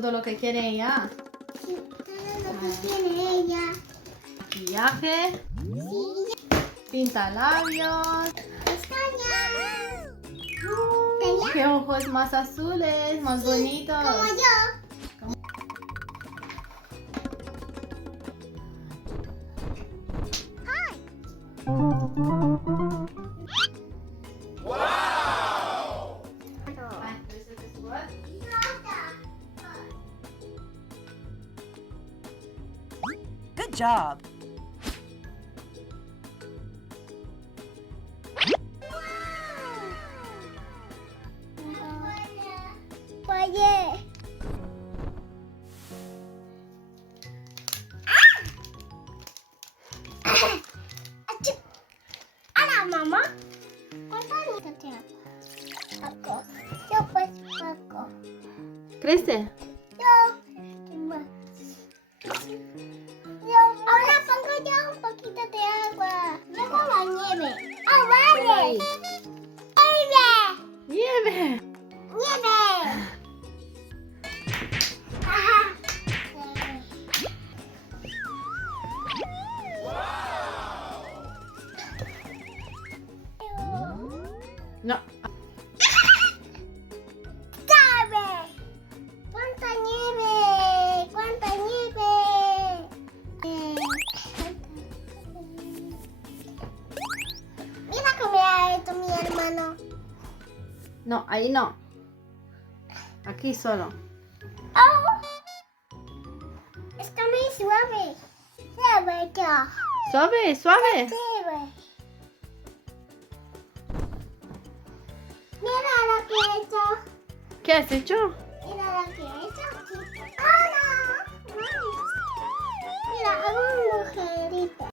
todo lo que quiere ella. Sí, todo lo que quiere ella. Viaje. Sí. Pinta labios. Pestañas. Qué ojos más azules, más bonitos. Como yo. Good job. Oye. Hola, mamá. ¿Cuánto años tienes? Paco. Yo pues Paco. ¿Crece? Ahora pongo ya un poquito de agua. Luego la nieve. ¡Oh, vale! ¡Nieve! ¡Nieve! ¡Nieve! Ajá. No. ¡Sabe! ¡Cuánta nieve! ¡Cuánta nieve! Mira cómo ha hecho mi hermano. No, ahí no. Aquí solo. ¡Oh! Está muy suave. Suave ya. Suave, suave. Suave. Mira lo que he hecho. ¿Qué has hecho? Mira lo que he